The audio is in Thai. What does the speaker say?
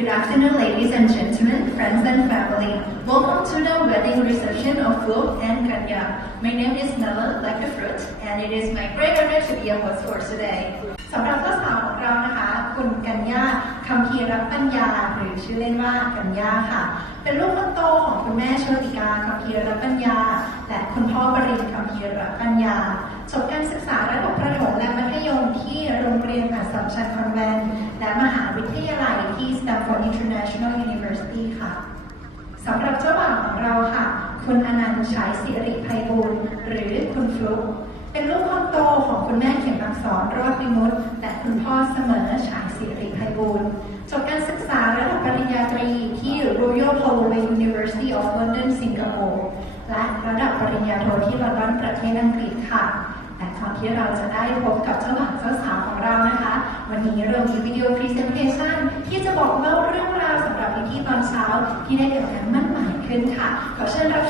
Good afternoon, ladies and gentlemen, friends and family. Welcome to the wedding reception of Flo and Kanya. My name is Nella like the fruit, and it is my great honor to be a host for today. สำหรับเจ้าสาวของเรานะคะ คุณกัญญาคำพีรักปัญญา หรือชื่อเล่นว่ากัญญาค่ะ เป็นลูกคนโตของคุณแม่โชติกาคำพีรักปัญญา และคุณพ่อปรินคำพีรักปัญญาจบการศึกษาระดับประถมและมัธยมที่โรง เรียนอัสสัมชัญคอนแวนต์และมหาวิทยาลัยที่ Stanford International University ค่ะสำหรับเจ้าบ่าวของเราค่ะ คุณอนันต์ฉายสิริไพบูลหรือคุณฟลุกเป็นลูกคนโตของคุณแม่เข็มอักษรรอดวิมุตและคุณพ่อเสมอฉายสิริไพบูลจบการศึกษาระดับปริญญาตรีที่ Royal Holloway University of London สิงคโปร์และระดับปริญญาโทที่ลอนดอนประเทศอังกฤษค่ะ แต่ก่อนที่เราจะได้พบกับเจ้าบ่าวเจ้าสาวของ วันนี้เรามีวิดีโอพรีเซนเทชันที่จะบอกเล่าเรื่องราวสำหรับพิธีตอนเช้าที่ได้เกิดการมั่นหมายขึ้นค่ะ ขอเชิญรับ